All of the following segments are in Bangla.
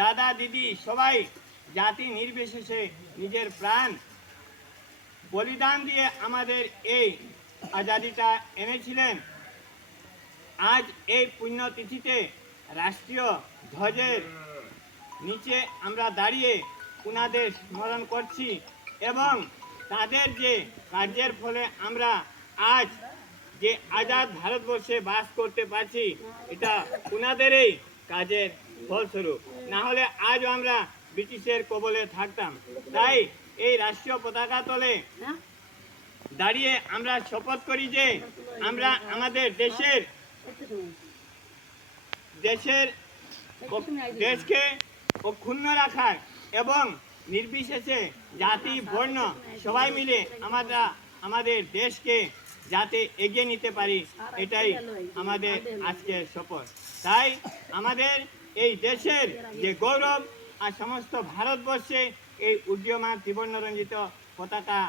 দাদা দিদি সবাই জাতি নির্বিশেষে নিজের প্রাণ বলিদান দিয়ে আমাদের এই আজাদিটা এনেছিলেন। আজ এই পুণ্যতিথিতে রাষ্ট্রীয় ধ্বজের নিচে আমরা দাঁড়িয়ে ওনাদের স্মরণ করছি এবং তাদের যে কার্যের ফলে আমরা আজ যে আজাদ ভারতবর্ষে বাস করতে পারছি, এটা ওনাদেরই কাজের ফলস্বরূপ। না হলে আজও আমরা ব্রিটিশের কবলে থাকতাম। তাই এই রাষ্ট্রীয় পতাকা তলে দাঁড়িয়ে আমরা শপথ করি যে আমরা আমাদের দেশকে অক্ষুণ্ণ রাখার এবং নির্বিশেষে জাতি বর্ণ সবাই মিলে আমরা আমাদের দেশকে যাতে এগিয়ে নিতে পারি, এটাই আমাদের আজকের শপথ। তাই আমাদের এই দেশের যে গৌরব আর সমস্ত ভারতবর্ষে এই উড্ডীয়মান ত্রিবর্ণরঞ্জিত পতাকা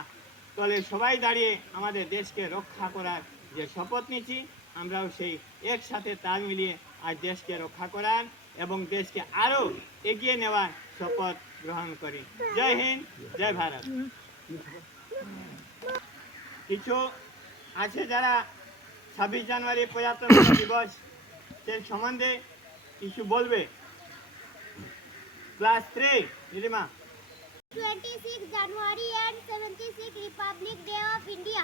তলে সবাই দাঁড়িয়ে আমাদের দেশকে রক্ষা করার যে শপথ নিচ্ছি, আমরাও সেই একসাথে তাল মিলিয়ে আজ দেশকে রক্ষা করার এবং দেশকে আরও এগিয়ে নেওয়ার শপথ গ্রহণ করি। জয় হিন্দ, জয় ভারত। কিছু আছে যারা 26 জানুয়ারি প্রজাতন্ত্র দিবস এর সম্বন্ধে কিছু বলবে। Class 3 Nilima. 26 January and 76 Republic Day of India.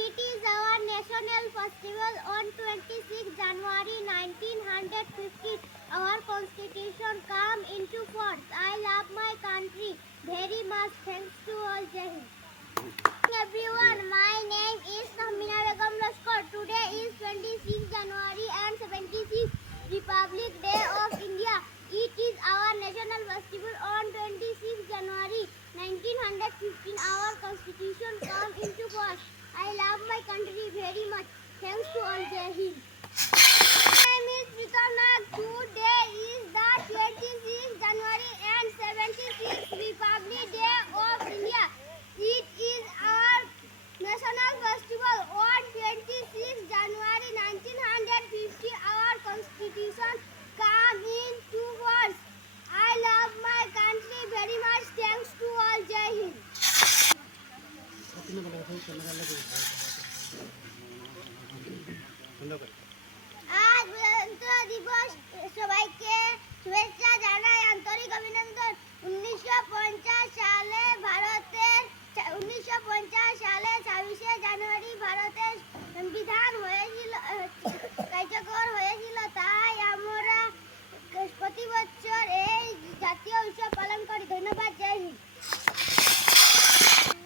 It is our national festival. On 26 January 1950, our constitution came into force. I love my country very much. Thanks to all. Jai Hind. Everyone, my name is Tahmina Begum Lashkar. Today is 26 January and 76 Republic Day of India. It is our national festival. On 26 January 1915, our constitution came into force. I love my country very much. Thanks to all. Jai Hind. My name is Pritam Nag. Today is the 26 January and 76 Republic Day of India. It is our national festival. On 26 January 1950, our constitution came into force. I love my country very much. Thanks to all. Jai Hind. আজ গণতন্ত্র দিবস, সবাইকে শুভেচ্ছা জানাই, আন্তরিক অভিনন্দন। 1950 সালে 26 জানুয়ারি ভারতের সংবিধান হয়েছিল, কার্যকর হয়েছিল। তাই আমরা প্রতি বছর এই জাতীয় উৎসব পালন করি। ধন্যবাদ। জয় হিন্দ।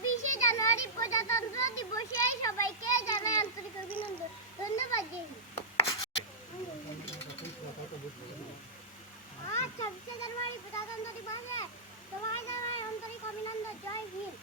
26 জানুয়ারি প্রজাতন্ত্র দিবসে সবাইকে জানাই আন্তরিক অভিনন্দন। ধন্যবাদ। জয় হিন্দ। 26 জানুয়ারি প্রজাতন্ত্র দিবসে সবাই জানাই আন্তরিক অভিনন্দন। জয় Hind.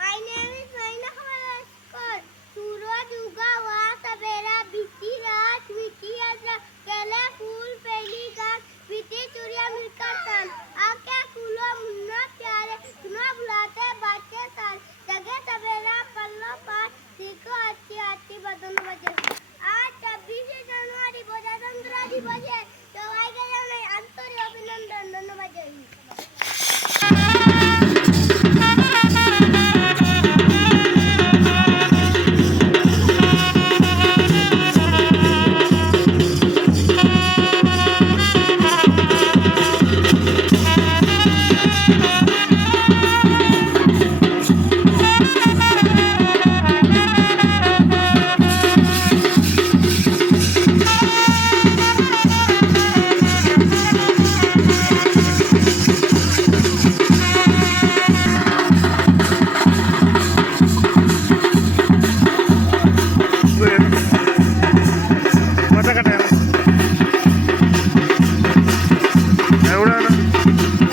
My name is Maina Kamaskar. सूरज उगा हुआ सवेरा, बीती रात मीठी आशा, केले फूल पहली गाछ, बीती चूड़िया मिलकर तान, आके खुलो मुन्ना प्यारे, सुनो बुलाते बातें तान, जगे सवेरा पल्लो पार, सीखो अच्छी अच्छी बदन बजे। आज 26 জানুয়ারি প্রজাতন্ত্র দিবসে সবাইকে জানাই আন্তরিক অভিনন্দন। ধন্যবাদ। Thank you.